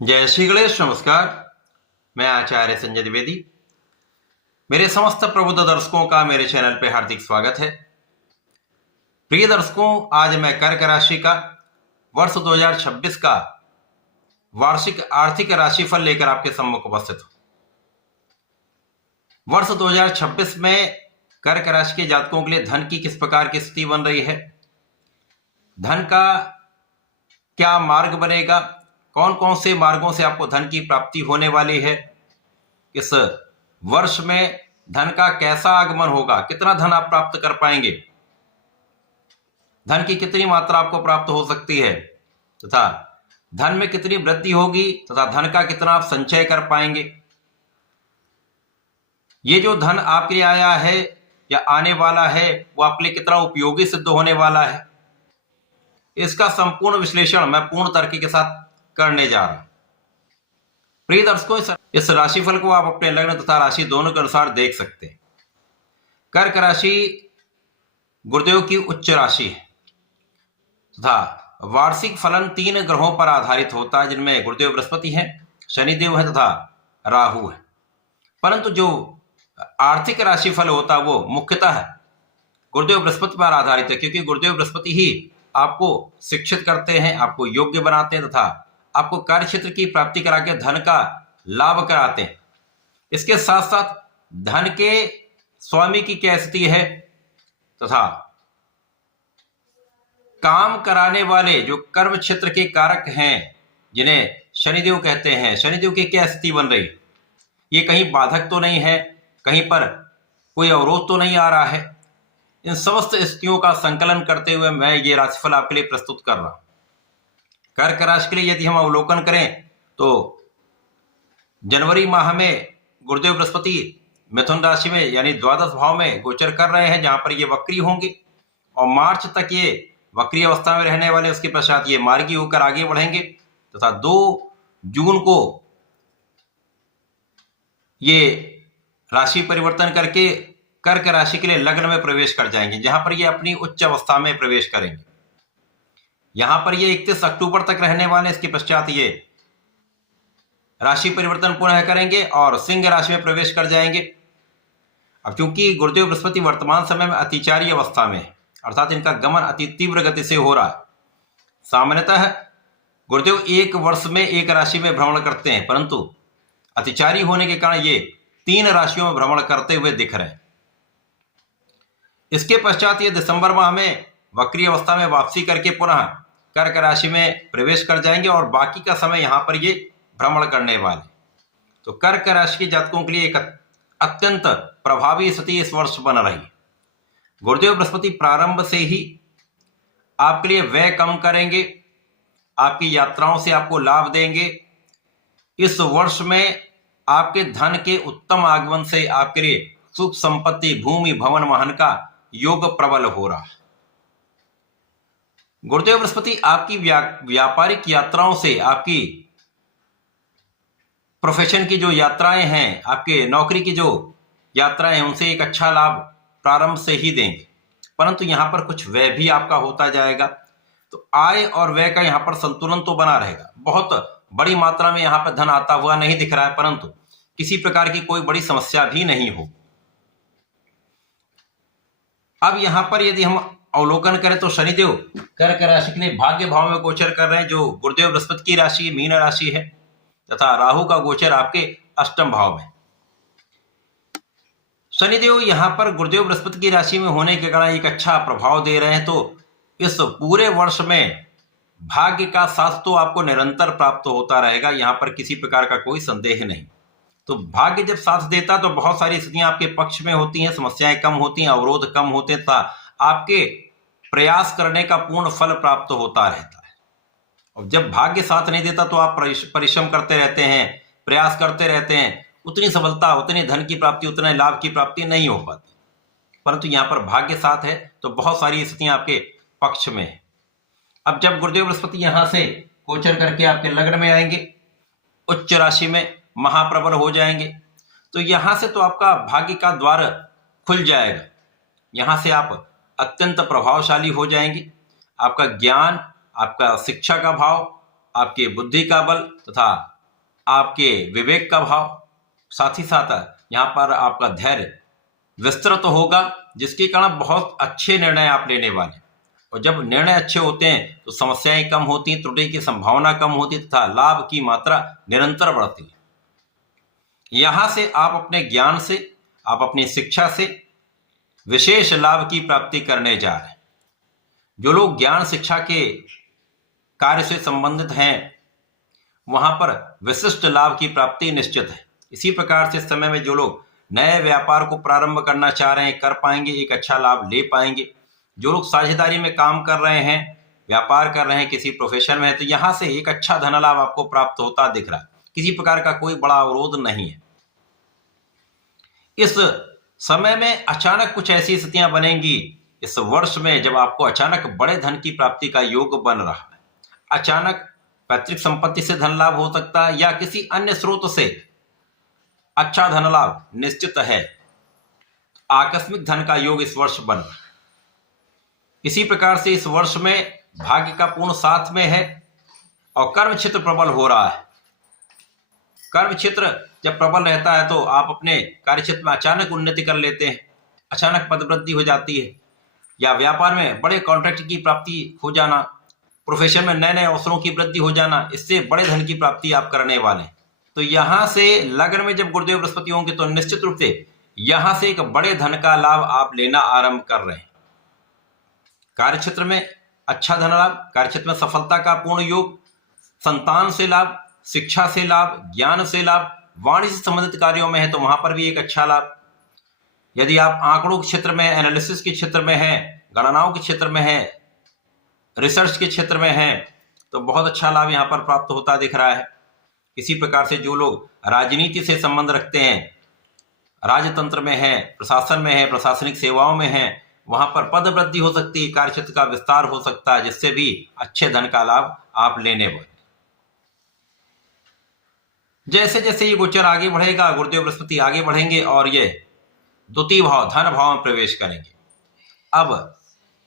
जय श्री गणेश। नमस्कार। मैं आचार्य संजय द्विवेदी। मेरे समस्त प्रबुद्ध दर्शकों का मेरे चैनल पे हार्दिक स्वागत है। प्रिय दर्शकों, आज मैं कर्क राशि का वर्ष 2026 का वार्षिक आर्थिक राशिफल लेकर आपके सम्मुख उपस्थित हूं। वर्ष 2026 में कर्क राशि के जातकों के लिए धन की किस प्रकार की स्थिति बन रही है, धन का क्या मार्ग बनेगा, कौन कौन से मार्गों से आपको धन की प्राप्ति होने वाली है, इस वर्ष में धन का कैसा आगमन होगा, कितना धन आप प्राप्त कर पाएंगे, धन की कितनी मात्रा आपको प्राप्त हो सकती है तथा धन में कितनी वृद्धि होगी तथा धन का कितना आप संचय कर पाएंगे, ये जो धन आपके लिए आया है या आने वाला है वो आपके लिए कितना उपयोगी सिद्ध होने वाला है, इसका संपूर्ण विश्लेषण मैं पूर्ण तर्क के साथ करने जा रहा हूं। प्रिय दर्शकों, इस राशिफल को आप अपने लग्न तथा राशि दोनों के अनुसार देख सकते हैं। कर्क राशि गुरुदेव की उच्च राशि है तथा वार्षिक फलन 3 ग्रहों पर आधारित होता है, जिनमें गुरुदेव बृहस्पति हैं, शनिदेव है तथा राहु है। परंतु जो आर्थिक राशिफल होता है वो मुख्यतः गुरुदेव बृहस्पति पर आधारित है, क्योंकि गुरुदेव बृहस्पति ही आपको शिक्षित करते हैं, आपको योग्य बनाते हैं तथा आपको कार्य क्षेत्र की प्राप्ति करा के धन का लाभ कराते हैं। इसके साथ साथ धन के स्वामी की क्या स्थिति है तथा काम कराने वाले जो कर्म क्षेत्र के कारक हैं, जिन्हें शनिदेव कहते हैं, शनिदेव की क्या स्थिति बन रही, ये कहीं बाधक तो नहीं है, कहीं पर कोई अवरोध तो नहीं आ रहा है। इन समस्त स्थितियों का संकलन करते हुए मैं ये राशिफल आपके लिए प्रस्तुत कर रहा हूं। कर्क राशि के लिए यदि हम अवलोकन करें तो जनवरी माह में गुरुदेव बृहस्पति मिथुन राशि में यानी द्वादश भाव में गोचर कर रहे हैं, जहां पर ये वक्री होंगे और मार्च तक ये वक्री अवस्था में रहने वाले, उसके पश्चात ये मार्गी होकर आगे बढ़ेंगे तथा 2 जून को ये राशि परिवर्तन करके कर्क राशि के लिए लग्न में प्रवेश कर जाएंगे, जहां पर ये अपनी उच्च अवस्था में प्रवेश करेंगे। यहां पर ये 31 अक्टूबर तक रहने वाले, इसके पश्चात ये राशि परिवर्तन पुनः करेंगे और सिंह राशि में प्रवेश कर जाएंगे। अब चूंकि गुरुदेव बृहस्पति वर्तमान समय में अतिचारी अवस्था में है, अर्थात इनका गमन अति तीव्र गति से हो रहा है। सामान्यतः गुरुदेव 1 वर्ष में 1 राशि में भ्रमण करते हैं, परंतु अतिचारी होने के कारण ये 3 राशियों में भ्रमण करते हुए दिख रहे हैं। इसके पश्चात ये दिसंबर माह में वक्री अवस्था में वापसी करके पुनः कर्क राशि में प्रवेश कर जाएंगे और बाकी का समय यहां पर ये भ्रमण करने वाले। तो कर्क राशि के जातकों के लिए एक अत्यंत प्रभावी स्थिति इस वर्ष बन रही है। गुरुदेव बृहस्पति प्रारंभ से ही आपके लिए व्यय कम करेंगे, आपकी यात्राओं से आपको लाभ देंगे। इस वर्ष में आपके धन के उत्तम आगमन से आपके लिए सुख संपत्ति, भूमि, भवन, वाहन का योग प्रबल हो रहा है। गुरुदेव बृहस्पति आपकी व्यापारिक यात्राओं से, आपकी प्रोफेशन की जो यात्राएं हैं, आपके नौकरी की जो यात्राएं हैं, उनसे एक अच्छा लाभ प्रारंभ से ही देंगे। परंतु यहां पर कुछ व्यय भी आपका होता जाएगा, तो आय और व्यय का यहां पर संतुलन तो बना रहेगा। बहुत बड़ी मात्रा में यहां पर धन आता हुआ नहीं दिख रहा है, परंतु किसी प्रकार की कोई बड़ी समस्या भी नहीं हो। अब यहां पर यदि हम अवलोकन करें तो शनिदेव कर्क राशि के लिए भाग्य भाव में गोचर कर रहे हैं, जो गुरुदेव बृहस्पति की राशि मीन राशि है, तथा राहु का गोचर आपके अष्टम भाव में। शनिदेव यहां पर गुरुदेव बृहस्पति की राशि में होने के कारण एक अच्छा प्रभाव दे रहे हैं। तो इस पूरे वर्ष में भाग्य का साथ तो आपको निरंतर प्राप्त होता रहेगा, यहां पर किसी प्रकार का कोई संदेह नहीं। तो भाग्य जब साथ देता तो बहुत सारी स्थितियां आपके पक्ष में होती हैं, समस्याएं कम होती हैं, अवरोध कम होते हैं तथा आपके प्रयास करने का पूर्ण फल प्राप्त होता रहता है। और जब भाग्य साथ नहीं देता तो आप परिश्रम करते रहते हैं, प्रयास करते रहते हैं, उतनी सफलता, उतनी धन की प्राप्ति, उतने लाभ की प्राप्ति नहीं हो पाती। परंतु यहाँ पर भाग्य साथ है तो बहुत सारी स्थितियां आपके पक्ष में है। अब जब गुरुदेव बृहस्पति यहां से गोचर करके आपके लग्न में आएंगे, उच्च राशि में महाप्रबल हो जाएंगे, तो यहां से तो आपका भाग्य का द्वार खुल जाएगा। यहां से आप अत्यंत प्रभावशाली हो जाएंगे। आपका ज्ञान, आपका शिक्षा का भाव, आपके बुद्धि का बल तथा आपके विवेक का भाव, साथ ही साथ यहाँ पर आपका धैर्य विस्तृत होगा, जिसके कारण बहुत अच्छे निर्णय आप लेने वाले। और जब निर्णय अच्छे होते हैं तो समस्याएं कम होती हैं, त्रुटि की संभावना कम होती है तथा लाभ की मात्रा निरंतर बढ़ती है। यहां से आप अपने ज्ञान से, आप अपनी शिक्षा से विशेष लाभ की प्राप्ति करने जा रहे हैं। जो लोग ज्ञान शिक्षा के कार्य से संबंधित हैं वहां पर विशिष्ट लाभ की प्राप्ति निश्चित है। इसी प्रकार से इस समय में जो लोग नए व्यापार को प्रारंभ करना चाह रहे हैं कर पाएंगे, एक अच्छा लाभ ले पाएंगे। जो लोग साझेदारी में काम कर रहे हैं, व्यापार कर रहे हैं, किसी प्रोफेशन में है, तो यहां से एक अच्छा धन लाभ आपको प्राप्त होता दिख रहा है। किसी प्रकार का कोई बड़ा अवरोध नहीं है। इस समय में अचानक कुछ ऐसी स्थितियां बनेंगी इस वर्ष में जब आपको अचानक बड़े धन की प्राप्ति का योग बन रहा है। अचानक पैतृक संपत्ति से धन लाभ हो सकता है या किसी अन्य स्रोत से अच्छा धन लाभ निश्चित है। आकस्मिक धन का योग इस वर्ष बन रहा है। इसी प्रकार से इस वर्ष में भाग्य का पूर्ण साथ में है और कर्म क्षेत्र प्रबल हो रहा है। कर्म क्षेत्र जब प्रबल रहता है तो आप अपने कार्य क्षेत्र में अचानक उन्नति कर लेते हैं, अचानक पदवृद्धि हो जाती है, या व्यापार में बड़े कॉन्ट्रैक्ट की प्राप्ति हो जाना, प्रोफेशन में नए नए अवसरों की वृद्धि हो जाना, इससे बड़े धन की प्राप्ति आप करने वाले हैं। तो यहां से लग्न में जब गुरुदेव बृहस्पति होंगे तो निश्चित रूप से यहां से एक बड़े धन का लाभ आप लेना आरंभ कर रहे हैं। कार्य क्षेत्र में अच्छा धन लाभ, कार्य क्षेत्र में सफलता का पूर्ण योग, संतान से लाभ, शिक्षा से लाभ, ज्ञान से लाभ, वाणिज्य से संबंधित कार्यों में है तो वहां पर भी एक अच्छा लाभ। यदि आप आंकड़ों के क्षेत्र में, एनालिसिस के क्षेत्र में हैं, गणनाओं के क्षेत्र में हैं, रिसर्च के क्षेत्र में हैं, तो बहुत अच्छा लाभ यहां पर प्राप्त होता दिख रहा है। इसी प्रकार से जो लोग राजनीति से संबंध रखते हैं, राजतंत्र में हैं, प्रशासन में हैं, प्रशासनिक सेवाओं में हैं, वहां पर पद वृद्धि हो सकती है, कार्य क्षेत्र का विस्तार हो सकता है, जिससे भी अच्छे धन का लाभ आप लेने वाले। जैसे जैसे ये गोचर आगे बढ़ेगा, गुरुदेव बृहस्पति आगे बढ़ेंगे और ये द्वितीय भाव धन भाव में प्रवेश करेंगे। अब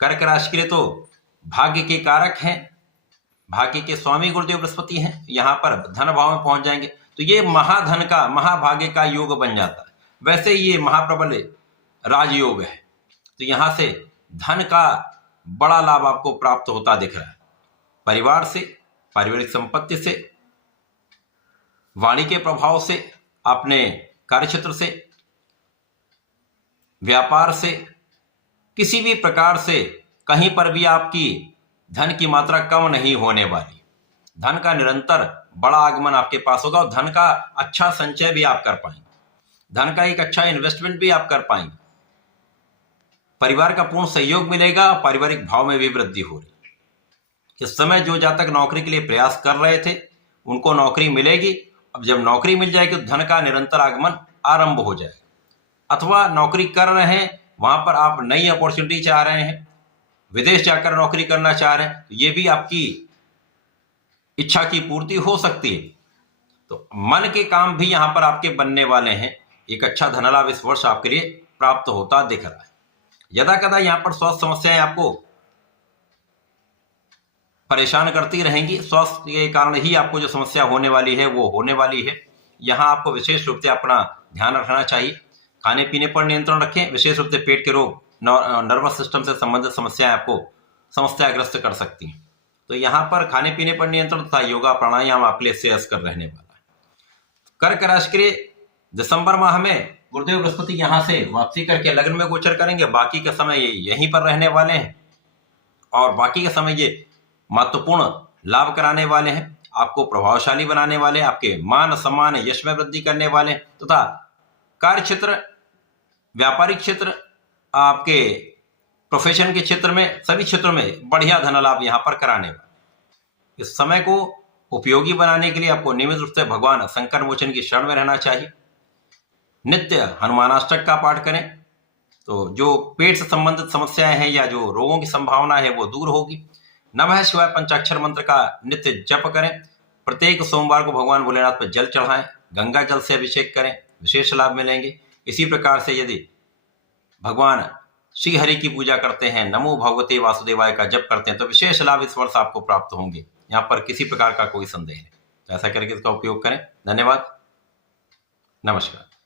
कर्क राशि के लिए तो भाग्य के कारक हैं, भाग्य के स्वामी गुरुदेव बृहस्पति हैं, यहां पर धन भाव में पहुंच जाएंगे तो ये महाधन का, महाभाग्य का योग बन जाता है। वैसे ये महाप्रबल राजयोग है, तो यहां से धन का बड़ा लाभ आपको प्राप्त होता दिख रहा है। परिवार से, पारिवारिक संपत्ति से, वाणी के प्रभाव से, अपने कार्यक्षेत्र से, व्यापार से, किसी भी प्रकार से कहीं पर भी आपकी धन की मात्रा कम नहीं होने वाली। धन का निरंतर बड़ा आगमन आपके पास होगा और धन का अच्छा संचय भी आप कर पाएंगे, धन का एक अच्छा इन्वेस्टमेंट भी आप कर पाएंगे। परिवार का पूर्ण सहयोग मिलेगा, पारिवारिक भाव में भी वृद्धि हो रही। इस समय जो जातक नौकरी के लिए प्रयास कर रहे थे उनको नौकरी मिलेगी। अब जब नौकरी मिल जाएगी तो धन का निरंतर आगमन आरंभ हो जाएगा। अथवा नौकरी कर रहे हैं, वहां पर आप नई अपॉर्चुनिटी चाह रहे हैं, विदेश जाकर नौकरी करना चाह रहे हैं, तो ये भी आपकी इच्छा की पूर्ति हो सकती है। तो मन के काम भी यहां पर आपके बनने वाले हैं। एक अच्छा धन लाभ इस वर्ष आपके लिए प्राप्त होता दिख रहा है। यदा कदा यहां पर स्वास्थ्य समस्याएं आपको परेशान करती रहेंगी। स्वास्थ्य के कारण ही आपको जो समस्या होने वाली है वो होने वाली है। यहां आपको विशेष रूप से अपना ध्यान रखना चाहिए। खाने पीने पर नियंत्रण रखें। विशेष रूप से पेट के रोग, नर्वस सिस्टम से संबंधित समस्याएं आपको समस्याग्रस्त कर सकती हैं। तो यहाँ पर खाने पीने पर नियंत्रण तथा योगा प्राणायाम आपके लिए श्रेयस्कर रहने वाला है। कर्क राशि के लिए दिसंबर माह में गुरुदेव बृहस्पति यहाँ से वापसी करके लग्न में गोचर करेंगे। बाकी का समय ये यहीं पर रहने वाले हैं और बाकी का समय ये महत्वपूर्ण लाभ कराने वाले हैं, आपको प्रभावशाली बनाने वाले, आपके मान सम्मान यश में वृद्धि करने वाले तथा कार्य क्षेत्र, व्यापारिक क्षेत्र, आपके प्रोफेशन के क्षेत्र में, सभी क्षेत्रों में बढ़िया धन लाभ यहाँ पर कराने वाले। इस समय को उपयोगी बनाने के लिए आपको नियमित रूप से भगवान संकट मोचन की शरण में रहना चाहिए। नित्य हनुमानाष्टक का पाठ करें तो जो पेट से संबंधित समस्याएं हैं या जो रोगों की संभावना है वो दूर होगी। नमः शिवाय पंचाक्षर मंत्र का नित्य जप करें। प्रत्येक सोमवार को भगवान भोलेनाथ पर जल चढ़ाएं, गंगा जल से अभिषेक करें, विशेष लाभ मिलेंगे। इसी प्रकार से यदि भगवान श्री हरि की पूजा करते हैं, नमो भगवते वासुदेवाय का जप करते हैं तो विशेष लाभ इस वर्ष आपको प्राप्त होंगे। यहाँ पर किसी प्रकार का कोई संदेह नहीं। ऐसा करके इसका उपयोग करें। धन्यवाद, नमस्कार।